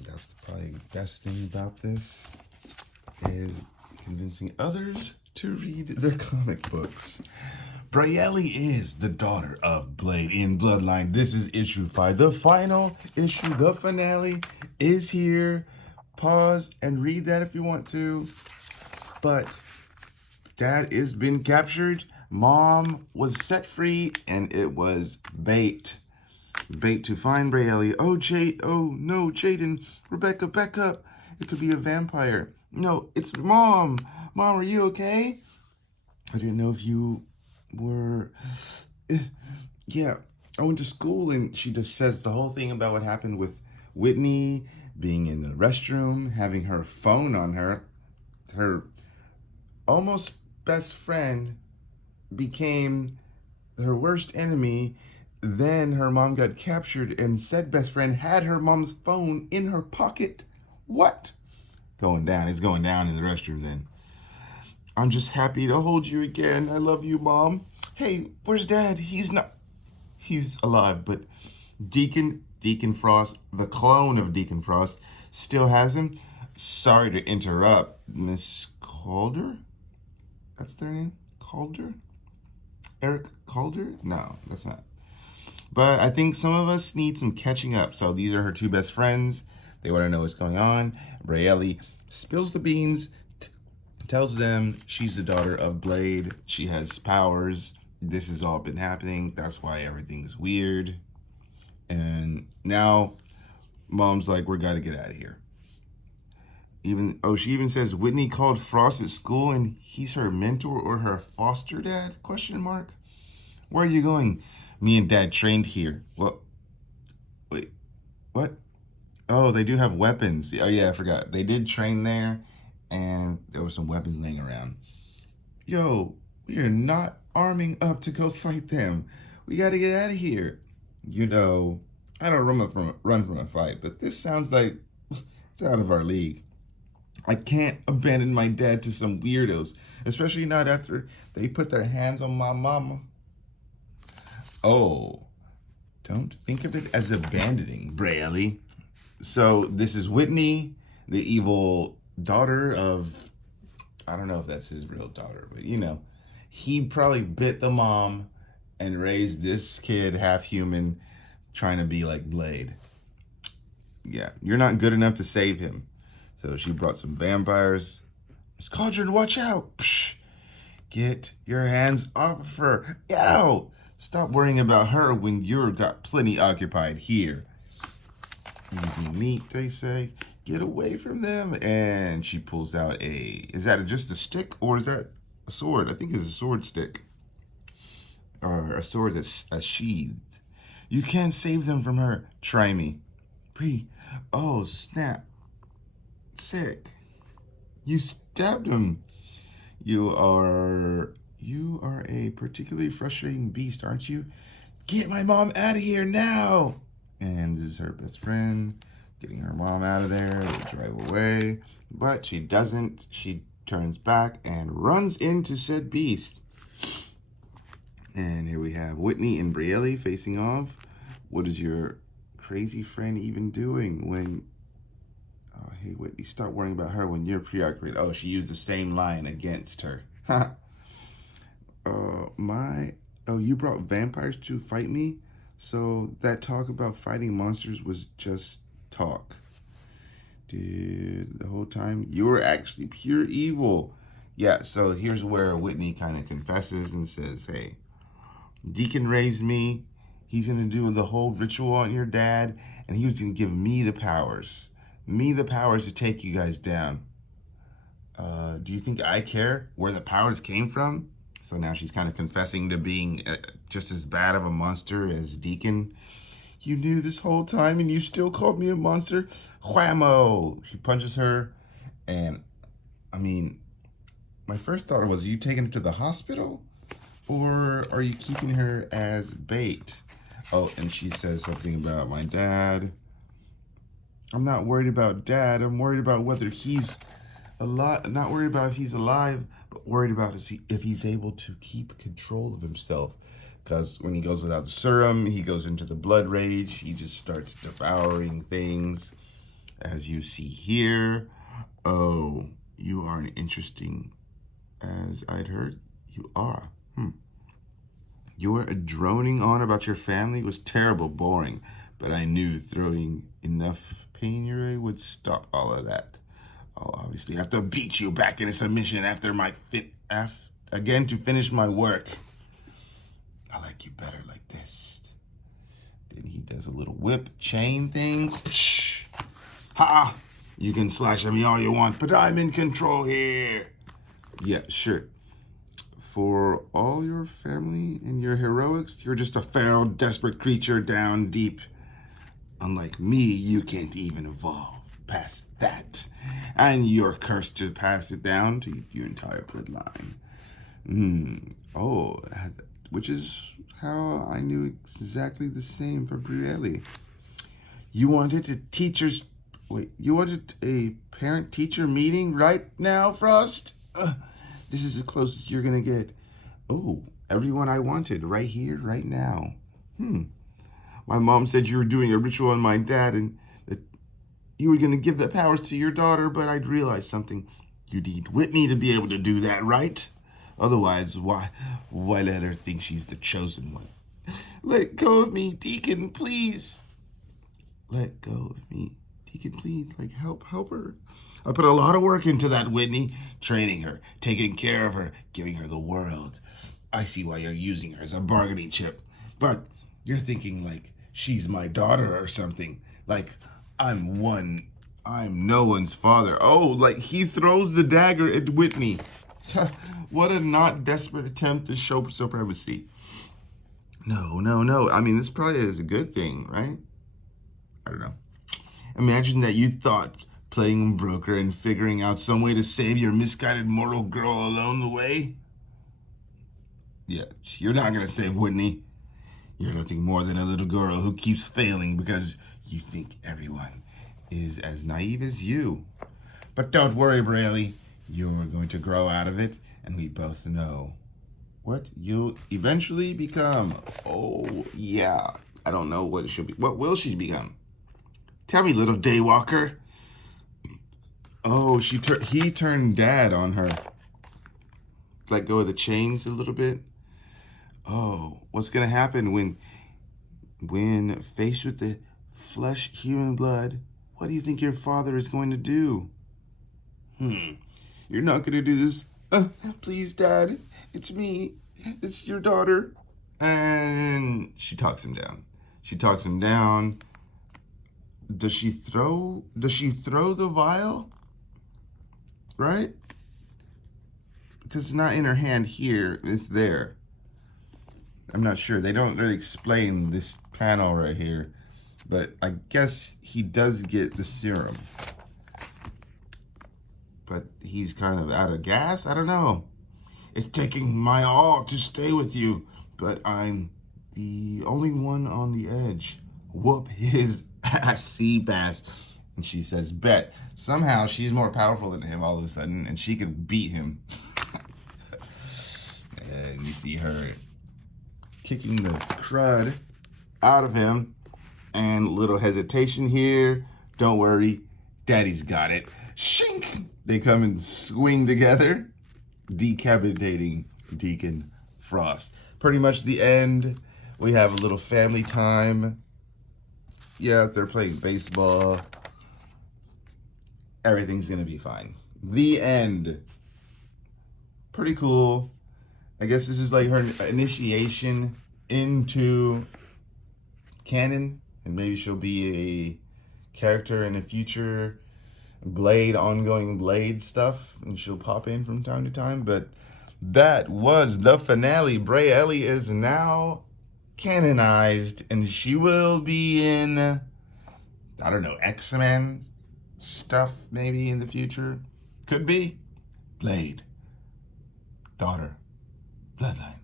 That's probably the best thing about this is convincing others to read their comic books. Brielle is the daughter of Blade in Bloodline. This is issue 5. The final issue, the finale, is here. Pause and read that if you want to. But Dad has been captured. Mom was set free, and it was bait. Bait to find Brielle. Oh, no, Jaden. Rebecca, back up. It could be a vampire. No, it's Mom. Mom, are you okay? I didn't know if you were... Yeah, I went to school, and she just says the whole thing about what happened with Whitney being in the restroom, having her phone on her. Her almost best friend became her worst enemy. Then her mom got captured, and said best friend had her mom's phone in her pocket. What? Going down. It's going down in the restroom then. I'm just happy to hold you again. I love you, Mom. Hey, where's Dad? He's alive, but Deacon Frost, the clone of Deacon Frost, still has him. Sorry to interrupt, Miss Calder? That's their name? Calder? Eric Calder? No, that's not. But I think some of us need some catching up. So these are her two best friends. They want to know what's going on. Brielle spills the beans, tells them she's the daughter of Blade. She has powers. This has all been happening. That's why everything's weird. And now Mom's like, we got to get out of here. She even says Whitney called Frost at school and he's her mentor or her foster dad? ? Where are you going? Me and Dad trained here. Well, wait, what? Oh, they do have weapons. Oh yeah, I forgot. They did train there, and there were some weapons laying around. Yo, we are not arming up to go fight them. We got to get out of here. You know, I don't run from a fight, but this sounds like it's out of our league. I can't abandon my dad to some weirdos, especially not after they put their hands on my mama. Oh, don't think of it as abandoning, Brielle. So this is Whitney, the evil daughter of, I don't know if that's his real daughter, but you know, he probably bit the mom and raised this kid half human, trying to be like Blade. Yeah, you're not good enough to save him. So she brought some vampires. Miss Cauldron, watch out. Psh, get your hands off of her. Ow! Stop worrying about her when you're got plenty occupied here. Easy meat, they say. Get away from them. And she pulls out is that just a stick or is that a sword? I think it's a sword stick. Or a sword that's sheathed. You can't save them from her. Try me. Oh, snap. Sick. You stabbed him. You are a particularly frustrating beast, aren't you? Get my mom out of here now. And this is her best friend getting her mom out of there. They drive away, but she doesn't. She turns back and runs into said beast. And here we have Whitney and Brielle facing off. What is your crazy friend even doing when... Oh, hey, Whitney, stop worrying about her when you're preoccupied. Oh, she used the same line against her. You brought vampires to fight me? So that talk about fighting monsters was just talk. Did the whole time you were actually pure evil. Yeah, so here's where Whitney kind of confesses and says, hey, Deacon raised me. He's going to do the whole ritual on your dad, and he was going to give me the powers. Me the powers to take you guys down. Do you think I care where the powers came from? So now she's kind of confessing to being just as bad of a monster as Deacon. You knew this whole time and you still called me a monster? Whammo! She punches her. And, I mean, my first thought was, are you taking her to the hospital? Or are you keeping her as bait? Oh, and she says something about my dad. I'm not worried about Dad. I'm worried about whether he's alive. Not worried about if he's alive, but worried about if he's able to keep control of himself. Because when he goes without the serum, he goes into the blood rage. He just starts devouring things. As you see here. Oh, you aren't interesting as I'd heard you are. Your droning on about your family was terrible, boring. But I knew throwing enough pain your way would stop all of that. I'll obviously have to beat you back into submission after my again to finish my work. I like you better like this. Then he does a little whip chain thing. Ha! You can slash at me all you want, but I'm in control here. Yeah, sure. For all your family and your heroics, you're just a feral, desperate creature down deep. Unlike me, you can't even evolve past that. And you're cursed to pass it down to your entire bloodline. Oh, which is how I knew exactly the same for Brielle. You wanted you wanted a parent-teacher meeting right now, Frost? This is as close as you're gonna get. Oh, everyone I wanted right here, right now. My mom said you were doing a ritual on my dad and that you were gonna give the powers to your daughter, but I'd realized something. You need Whitney to be able to do that, right? Otherwise, why let her think she's the chosen one? Let go of me, Deacon, please. Let go of me, Deacon, please. Like, help her. I put a lot of work into that, Whitney. Training her, taking care of her, giving her the world. I see why you're using her as a bargaining chip. But you're thinking like she's my daughter or something. Like I'm no one's father. Oh, like he throws the dagger at Whitney. What a not desperate attempt to show supremacy. No. I mean, this probably is a good thing, right? I don't know. Imagine that you thought playing broker and figuring out some way to save your misguided mortal girl along the way. Yeah, you're not going to save Whitney. You're nothing more than a little girl who keeps failing because you think everyone is as naive as you. But don't worry, Brielle. You're going to grow out of it, and we both know what you'll eventually become. Oh, yeah. I don't know what it should be. What will she become? Tell me, little daywalker. Oh, he turned dad on her. Let go of the chains a little bit. Oh, what's going to happen when faced with the flesh, human blood? What do you think your father is going to do? You're not going to do this. Please, Dad. It's me. It's your daughter. And she talks him down. Does she throw the vial? Right? Because it's not in her hand here. It's there. I'm not sure. They don't really explain this panel right here. But I guess he does get the serum. But he's kind of out of gas. I don't know. It's taking my all to stay with you. But I'm the only one on the edge. Whoop his ass, sea bass. And she says, bet. Somehow she's more powerful than him all of a sudden. And she could beat him. And you see her kicking the crud out of him. And little hesitation here. Don't worry. Daddy's got it. Shink! They come and swing together. Decapitating Deacon Frost. Pretty much the end. We have a little family time. Yeah, they're playing baseball. Everything's going to be fine. The end. Pretty cool. I guess this is like her initiation into canon. And maybe she'll be a character in a future ongoing Blade stuff. And she'll pop in from time to time. But that was the finale. Brielle is now canonized. And she will be in, I don't know, X-Men stuff maybe in the future. Could be. Blade. Daughter. Bloodline.